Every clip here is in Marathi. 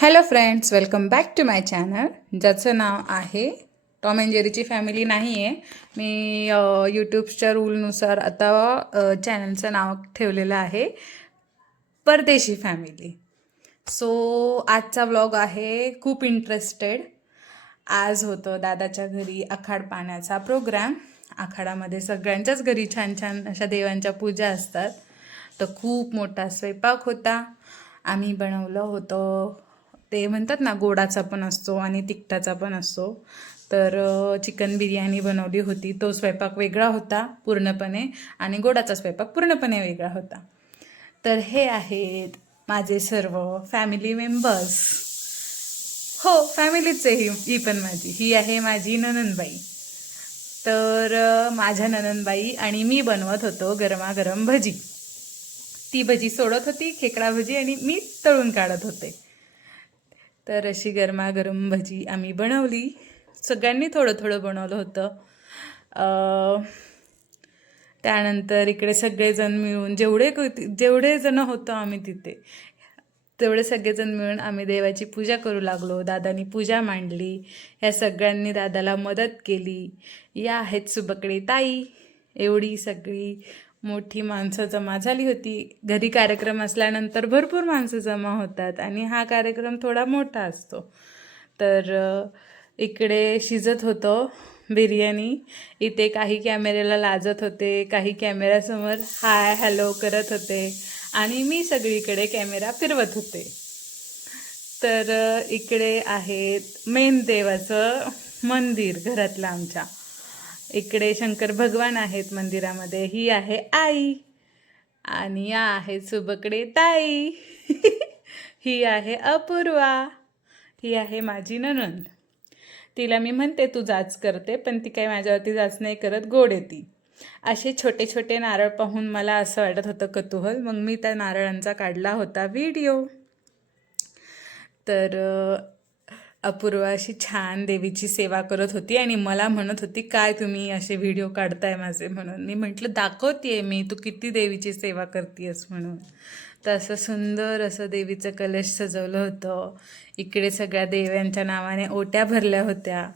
Hello friends, welcome back to my channel, ज्याचं नाव आहे टॉम अँड जेरीची फॅमिली नाही आहे. मी यूट्यूबच्या रूलनुसार आता चॅनलचं नाव ठेवलेलं आहे परदेशी फॅमिली. सो आजचा व्लॉग आहे खूप इंटरेस्टेड. आज होतं दादाच्या घरी आखाड पाण्याचा प्रोग्राम. आखाडामध्ये सगळ्यांच्याच घरी छान छान अशा देवांच्या पूजा असतात. तर खूप मोठा स्वयंपाक होता. आम्ही बनवलं होतं, ते म्हणतात ना गोडाचा पण असतो आणि तिखटाचा पण असतो. तर चिकन बिर्याणी बनवली होती. तो स्वयंपाक वेगळा होता पूर्णपणे आणि गोडाचा स्वयंपाक पूर्णपणे वेगळा होता. तर हे आहेत माझे सर्व फॅमिली मेंबर्स. हो, फॅमिलीच आहे ही पण माझी. ही आहे माझी नणंदबाई. तर माझ्या नणंदबाई आणि मी बनवत होतो गरमागरम भजी. ती भजी सोडत होती, खेकडा भजी, आणि मी तळून काढत होते. तर अशी गरमागरम भजी आम्ही बनवली. सगळ्यांनी थोडं थोडं बनवलं होतं. त्यानंतर इकडे सगळेजण मिळून जेवढे जण होतो आम्ही तिथे, तेवढे सगळेजण मिळून आम्ही देवाची पूजा करू लागलो. दादानी पूजा मांडली. ह्या सगळ्यांनी दादाला मदत केली. या आहेत सुबकडे ताई. एवढी सगळी मोठी माणसं जमा झाली होती. घरी कार्यक्रम असल्यानंतर भरपूर माणसं जमा होतात आणि हा कार्यक्रम थोडा मोठा असतो. तर इकडे शिजत होतं बिर्याणी. इथे काही कॅमेऱ्याला लाजत होते, काही कॅमेऱ्यासमोर हाय हॅलो करत होते आणि मी सगळीकडे कॅमेरा फिरवत होते. तर इकडे आहेत मेन देवाचं मंदिर घरातलं आमच्या. इकडे शंकर भगवान आहेत मंदिरामध्ये. ही आहे आई आणि या आहेत सुबकडे ताई. ही आहे अपूर्वा. ही आहे माझी नणंद. तिला मी म्हणते तू जाच करते, पण ती काही माझ्यावरती जाच नाही करत, गोड आहे ती. असे छोटे छोटे नारळ पाहून मला असं वाटत होतं कुतूहल. मग मी त्या नारळांचा काढला होता व्हिडिओ. तर अपूर्वा अशी छान देवीची सेवा करत होती आणि मला म्हणत होती काय तुम्ही असे व्हिडिओ काढताय माझे म्हणून. मी म्हटलं दाखवतेय मी तू किती देवीची सेवा करतेस म्हणून. तर असं सुंदर असं देवीचं कलश सजवलं होतं. इकडे सगळ्या देव्यांच्या नावाने ओट्या भरल्या होत्या.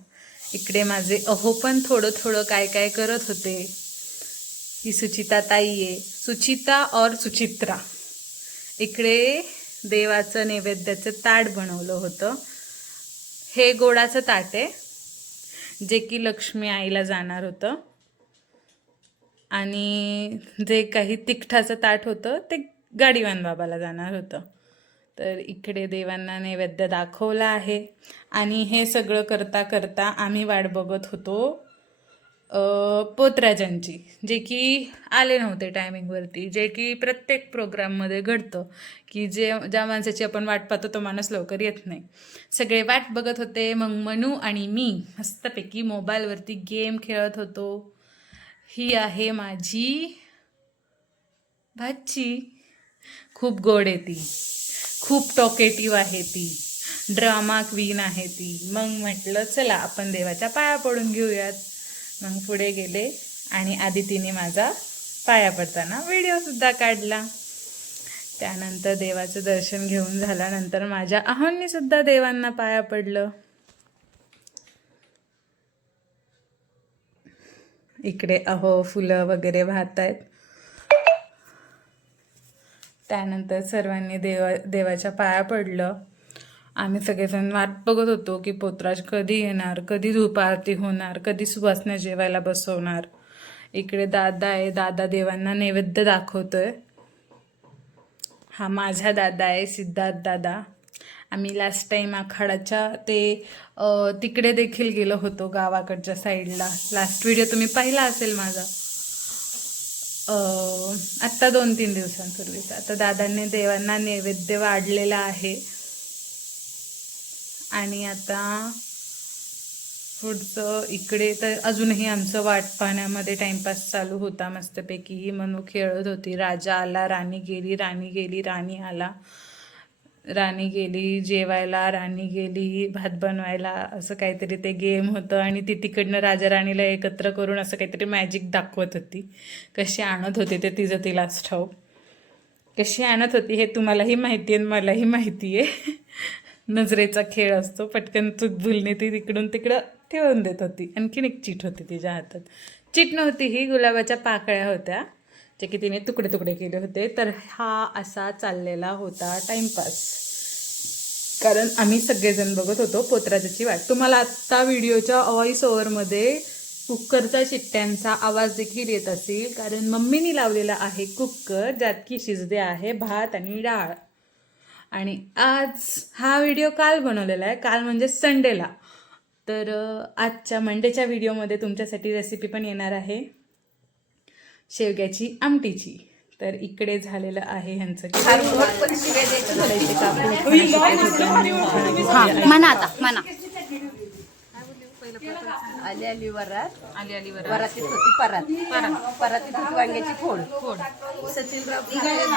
इकडे माझे अहो पण थोडं थोडं काय काय करत होते. ही सुचिता ताई आहे, सुचिता और सुचित्रा. इकडे देवाचं नैवेद्याचं ताट बनवलं होतं. हे गोडाचं ताट आहे, जे की लक्ष्मी आईला जाणार होतं. आणि जे काही तिखटाचं ताट होतं ते गाडीवान बाबाला जाणार होतं. तर इकडे देवांना नैवेद्य दाखवला आहे. आणि हे सगळं करता करता आम्ही वाट बघत होतो पोतराजांची, जे की आले नव्हते टायमिंगवरती. जे की प्रत्येक प्रोग्राममध्ये घडतं की ज्या माणसाची आपण वाट पाहतो तो माणूस लवकर येत नाही. सगळे वाट बघत होते. मग मनू आणि मी मस्तपैकी मोबाईलवरती गेम खेळत होतो. ही आहे माझी भाची. खूप गोड आहे ती, खूप टॉकेटिव्ह आहे ती, ड्रामा क्वीन आहे ती. मग म्हटलं चला आपण देवाच्या पाया पडून घेऊयात. मग पुढे गेले आणि आदितीने माझा पाया पडताना व्हिडिओसुद्धा काढला. त्यानंतर देवाचं दर्शन घेऊन झाल्यानंतर माझ्या अहोंनीसुद्धा देवांना पाया पडलं. इकडे अहो फुलं वगैरे वाहत आहेत. त्यानंतर सर्वांनी देवाच्या पाया पडलं. आम्ही सगळेजण वाट बघत होतो की पोतराज कधी येणार, कधी धूप आरती होणार, कधी सुवासना जेवायला बसवणार. इकडे दादा आहे, दादा देवांना नैवेद्य दाखवतोय. हा माझा दादा आहे, सिद्धार्थ दादा. आम्ही लास्ट टाईम आखाडाच्या तिकडे देखील गेलो होतो गावाकडच्या साईडला. लास्ट व्हिडिओ तुम्ही पाहिला असेल माझा, आत्ता 2-3 दिवसांपूर्वीचा. आता दादांनी देवांना नैवेद्य वाढलेला आहे. आणि आता पुढचं इकडे तर अजूनही आमचं वाट पाहण्यामध्ये टाइमपास चालू होता मस्तपैकी. ही मनू खेळत होती. राजा आला, राणी गेली, राणी गेली, राणी आला, राणी गेली जेवायला, राणी गेली भात बनवायला, असं काहीतरी ते गेम होतं. आणि ती तिकडनं राजा राणीला एकत्र करून असं काहीतरी मॅजिक दाखवत होती. कशी आणत होती ते तिचं तिलाच ठाऊक. कशी आणत होती हे तुम्हालाही माहिती आहे, मलाही माहिती आहे. नजरेचा खेळ असतो. पटकन चूक भुलणे ती तिकडून तिकडं ठेवून देत होती. आणखीन एक चीट होती तिच्या हातात. चीट नव्हती ही, गुलाबाच्या पाकळ्या होत्या जे की तिने तुकडे तुकडे केले होते. तर हा असा चाललेला होता टाईमपास, कारण आम्ही सगळेजण बघत होतो पोतराजाची वाट. तुम्हाला आत्ता व्हिडिओच्या व्हॉइस ओव्हरमध्ये कुकरच्या शिट्ट्यांचा आवाज देखील येत असेल, कारण मम्मीनी लावलेला आहे कुकर ज्यात की शिजते आहे भात आणि डाळ. आणि आज हा व्हिडिओ काल बनवलेला आहे, काल म्हणजे संडेला. तर आजच्या मंडेच्या व्हिडिओमध्ये तुमच्यासाठी रेसिपी पण येणार आहे शेवग्याची आमटीची. तर इकडे झालेलं आहे ह्यांचं आली आली वरात वरातीत होती परात परातीत होती वांग्याची फोड सचिनराव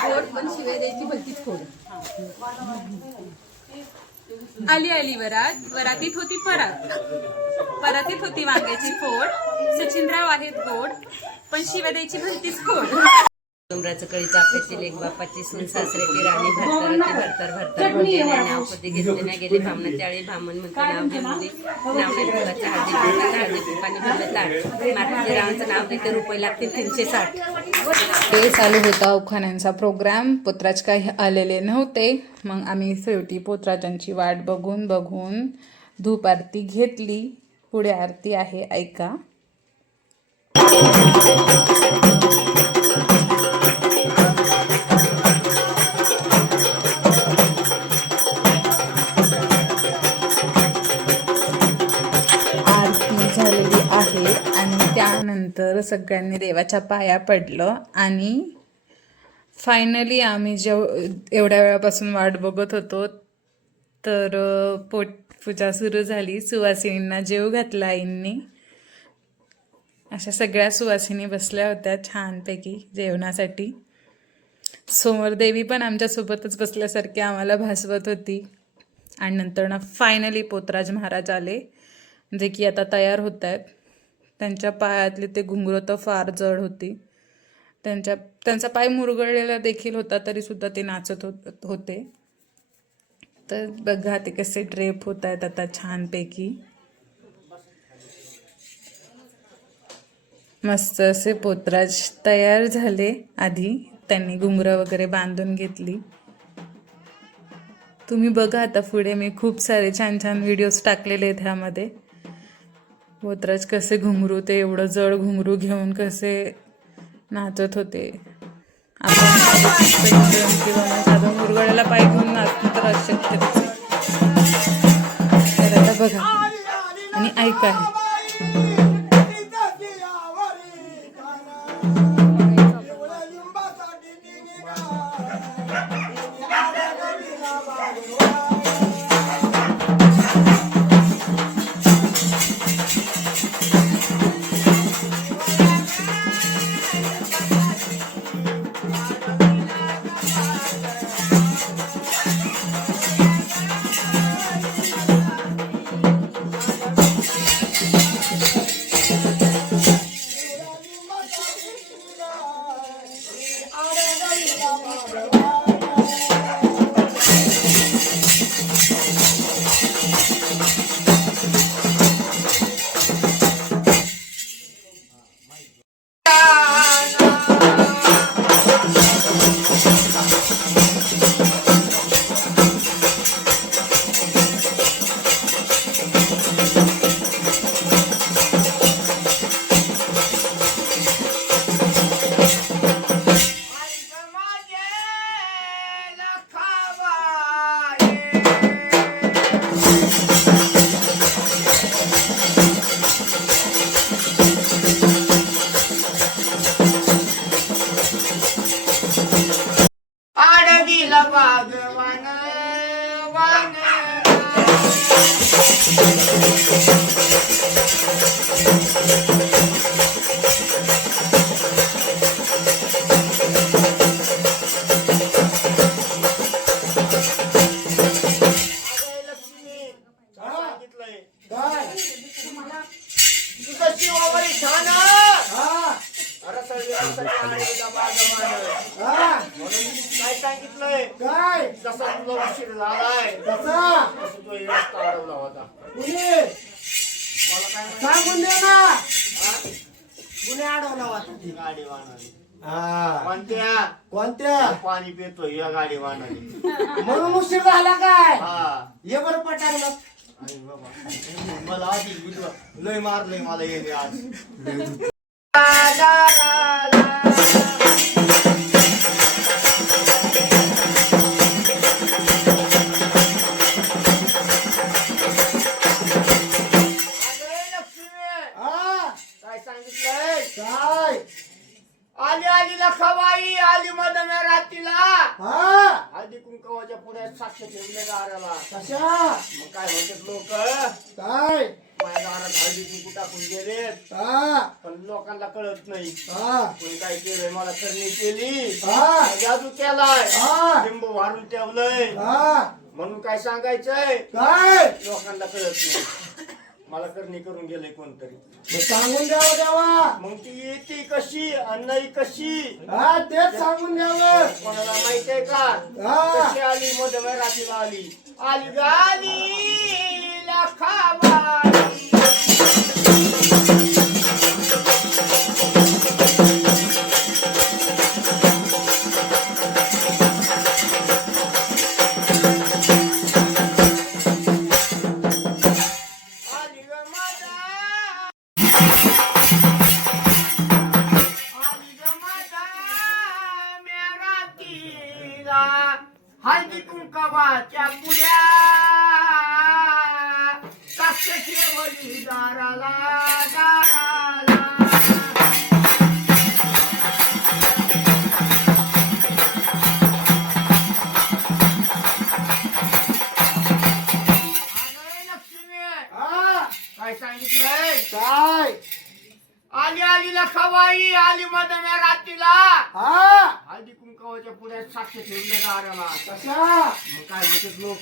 गोड पण शिवाय द्यायची भलतीच फोड. आली आली वरात वरातीत होती परातीत होती वांग्याची फोड. सचिनराव आहेत गोड पण शिव्या द्यायची भलतीच फोड. डोंगराचं कळीचा आपल्यातील एक बापाची सून सासऱ्याची राणी भरताराची भरतार म्हणजे नाव कधी घेतले नाही गेले भामना त्याळी भामन म्हणते नाव घेऊन नाव नाही फुलाचं हळदी पिकाने भरलं ताट मातीचे रावांचं नाव देते रुपये लागतील 360. ते चालू होता उखाण्यांचा प्रोग्राम. पोतराज काही आलेले नव्हते. मग आम्ही शेवटी पोतराजांची वाट बघून धूप आरती घेतली. पुढे आरती आहे, ऐका. आरती झालेली आहे आणि त्यानंतर सगळ्यांनी देवाच्या पाया पडलं. आणि फायनली आम्ही एवढ्या वेळापासून वाट बघत होतो तर पोटपूजा सुरू झाली. सुवासिनींना जेव घातला आईंनी. अशा सगळ्या सुवासिनी बसल्या होत्या छानपैकी जेवणासाठी. समोर देवी पण आमच्यासोबतच बसल्यासारखी आम्हाला भासवत होती. आणि नंतर फायनली पोतराज महाराज आले जे की आता तयार होत आहेत. त्यांच्या पायातले ते घुंगरं तर फार जड होती. त्यांचा पाय मुरगळलेला देखील होता तरीसुद्धा ते नाचत होते. तर बघा ते कसे ड्रेप होत आहेत आता छानपैकी. मस्त असे पोतराज तयार झाले. आधी त्यांनी घुंगरं वगैरे बांधून घेतली. तुम्ही बघा आता पुढे मी खूप सारे छान छान व्हिडिओज टाकलेले आहेत ह्यामध्ये. पोतराज कसे घुंगरू, ते एवढं जड घुंगरू घेऊन कसे नाचत होते. आपण किंवा साधं मुरगळ्याला पाय घेऊन नाचणं तर अशक्यच आहे. तर आता बघा आणि ऐका. काय सांगितलंय काय जसा तुला उशीर झालाय तसा तो रस्ता अडवला होता. कुणी मला काय माहिती? सांगून दे ना हा? कुणी अडवला होता ती गाडी वाहनाने. हा कोणत्या कोणत्या पाणी पितोय या गाडी वाहनाने. म्हणून उशीर झाला काय हा ये बरं पटाकलं अरे बाबा मला आधी विटलं. लय मारलंय मला येणे आज. हा काय सांगितलंय? काय आली आली लखाबाई आली मदम्या रातीला. हा हळदी कुंकवाच्या पुढ्यात साक्ष ठेवले दाराला. कशा मग काय म्हणतात लोक काय माझ्या दारात हळदी कुंकू टाकून गेलेत. हा पण लोकांना कळत नाही. हा कोणी काय केलंय मला करणी केली. हा जादू केलाय. हा. लिंबू वारून ठेवलंय हा म्हणून काय सांगायचंय काय लोकांना कळत नाही. मला करणी करून गेलंय कोणतरी. मग सांगून द्यावं देवा मग ती येते कशी आणि नाही कशी हा तेच सांगून द्यावं कोणाला माहित आहे का? हा. कशी आली मधव्या रात्रीला आली. आली गाली लखाबाई. आली ग माता. आली ग माता मेरातीला. हळदी कुंकवाच्या पुड्या साक्ष ठेवली दाराला दाराला. अगं लक्ष्मी हा काय सांगितलंय? काय आली आली लखाबाई आली मदम्या रातीला. हा हळदी कुंकवाच्या पुढ्यात साक्ष ठेवले दाराला. कशा मग काय म्हणतात लोक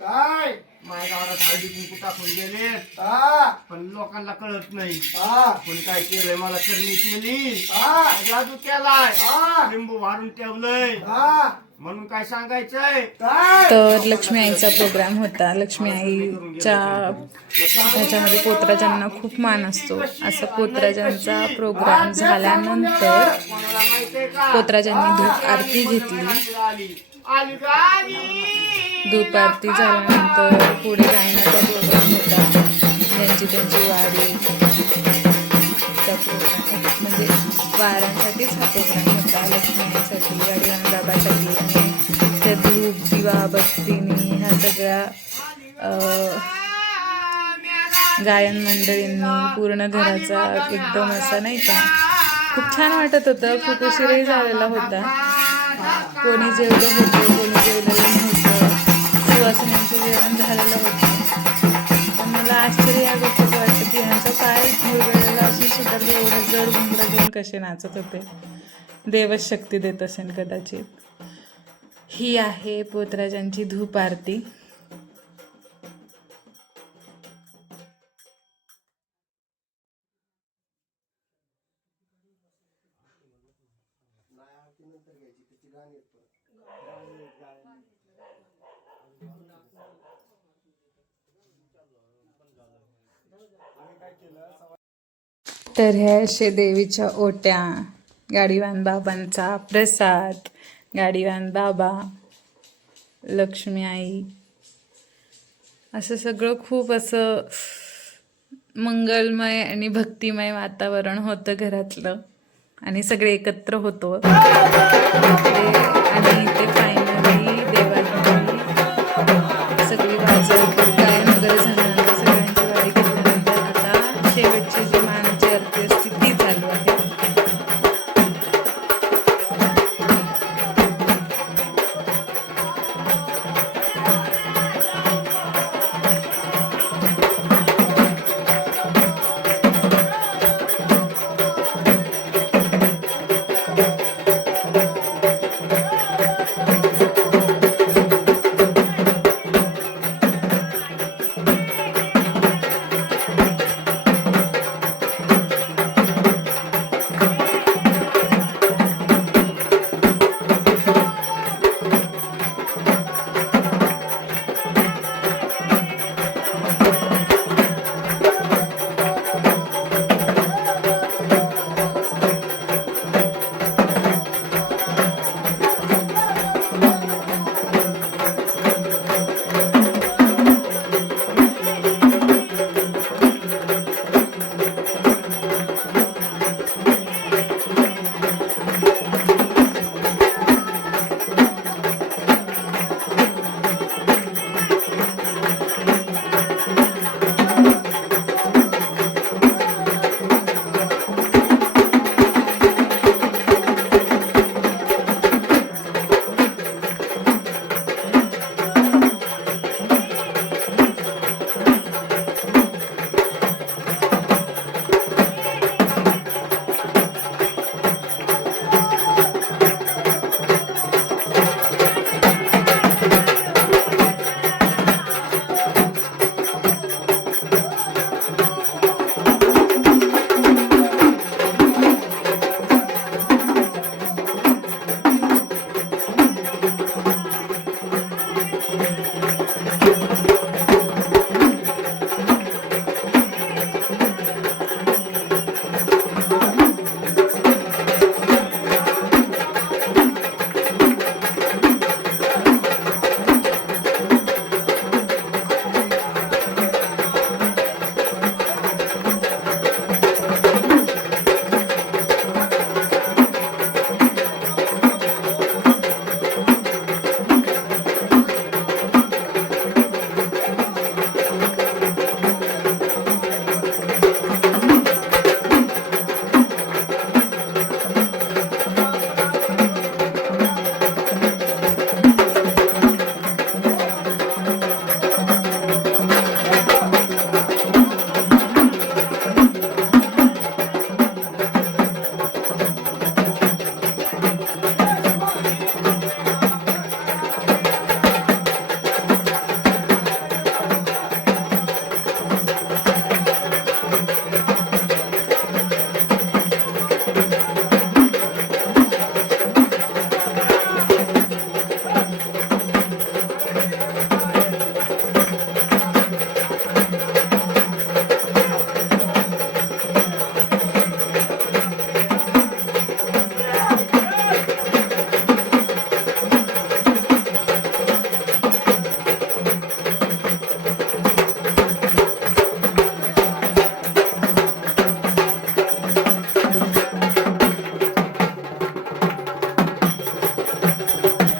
काय माझ्या दारात हळदी कुंकू टाकून गेले. हा पण लोकांना कळत नाही. हा कोणी काय केलंय मला करणी केली. हा जादू केलाय. हा लिंबू वारून ठेवलंय हा म्हणून काय सांगायचंय. काय तर लक्ष्मी आईचा प्रोग्राम होता. लक्ष्मी आईच्या ह्याच्यामध्ये पोतराजांना खूप मान असतो. असं पोतराजांचा प्रोग्राम झाल्यानंतर कोणाला माहितीये का? पोतराजांनी धूप आरती घेतली. आली आली गाली. धूप आरती झाल्यानंतर पुढे गायनाचा प्रोग्राम होता. ज्यांची त्यांची वारी चा प्रोग्राम म्हणजे वाऱ्यांसाठीच हा प्रोग्राम होता. लक्ष्मी आईसाठी गाडीवान बाबासाठी आणि त्या धूप दिवा बत्तीनी ह्या सगळ्या गायन मंडळींनी पूर्ण घराचा एकदम असा नाही का खूप छान वाटत होतं. खूप उशीरही झालेला होता. कोणी जेवलं होतं कोणी जेवलेलं नव्हतं. सुवासिनींचं जेवण झालेलं होतं. पण मला आश्चर्य या गोष्टीचं वाटतं की ह्यांचा पाय मुरगळलेला असून सुद्धा ते एवढं जड घुंगरं घेऊन कसे नाचत होते. देवच शक्ती देत असेल कदाचित. ही आहे पोतराजांची धूप आरती. तर हे असे देवीच्या ओट्या, गाडीवान बाबांचा प्रसाद, गाडीवान बाबा, लक्ष्मी आई, असं सगळं खूप असं मंगलमय आणि भक्तिमय वातावरण होतं घरातलं. आणि सगळे एकत्र होतो आणि ते फायनली देवाची सगळी वाजवून गायन वगैरे झाल्यानंतर सगळ्यांची वारी घेतल्यानंतर आता शेवटची जी मानाची आरती असते ती चालू आहे.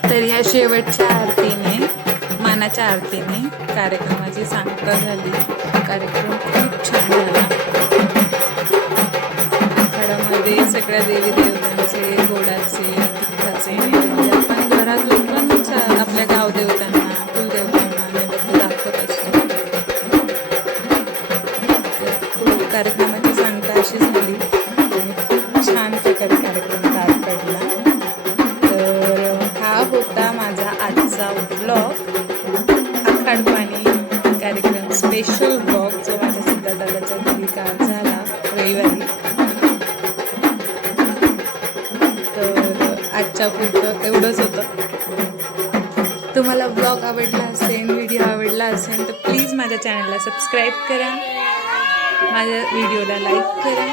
तर ह्या शेवटच्या आरतीने, मानाच्या आरतीने कार्यक्रमाची सांगता झाली. कार्यक्रम खूप छान झाला. आखाड्यामध्ये सगळ्या देवी देवतांचे, गोडाचे, तिखटाचे नैवेद्य आपण घरातून पण आपल्या गावदेवतांना, कुलदेवतांना नैवेद्य दाखवत असतो. तर कार्यक्रमाची सांगता अशी झाली आणि खूप छान प्रकारे कार्यक्रम पार पडला. तर हा होता माझा आजचा व्लॉग, आखाडपाणी कार्यक्रम स्पेशल व्लॉग, जो माझ्या सिद्धार्थाचा घरी काल झाला रविवारी. तर आजच्या पुरतं एवढंच होतं. तुम्हाला व्लॉग आवडला असेल, व्हिडिओ आवडला असेल तर प्लीज माझ्या चॅनलला सबस्क्राईब करा, माझ्या व्हिडिओला लाईक करा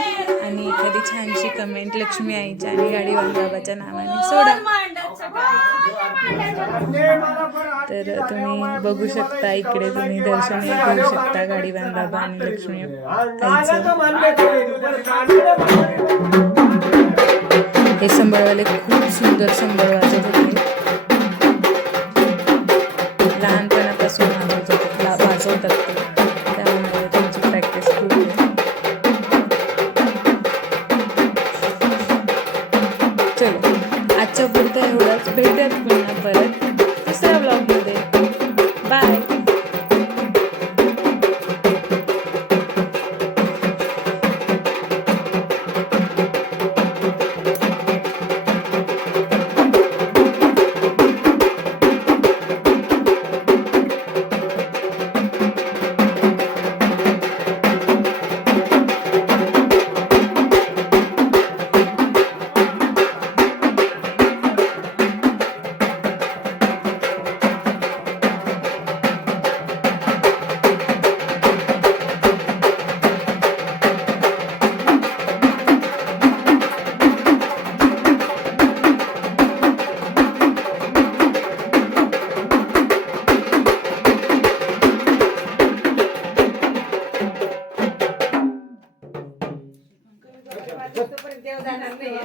आणि एखादी छानशी कमेंट लक्ष्मी आईच्या आणि गाडीवान बाबाच्या नावाने सोडा. तर तुम्ही बघू शकता, इकडे तुम्ही दर्शन घेऊ शकता गाडीवान बाबा आणि लक्ष्मी आईचं. हे संबळवाले खूप सुंदर संबळ वाजत होते. लहानपणापासून वाजवतात ते, त्यामुळे त्यांची प्रॅक्टिस खूप आहे. चलो, आजच्या पुरतं एवढंच. भेटूयात पुन्हा परत दुसऱ्या ब्लॉगमध्ये. बाय.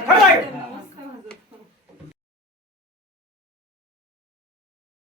हळद.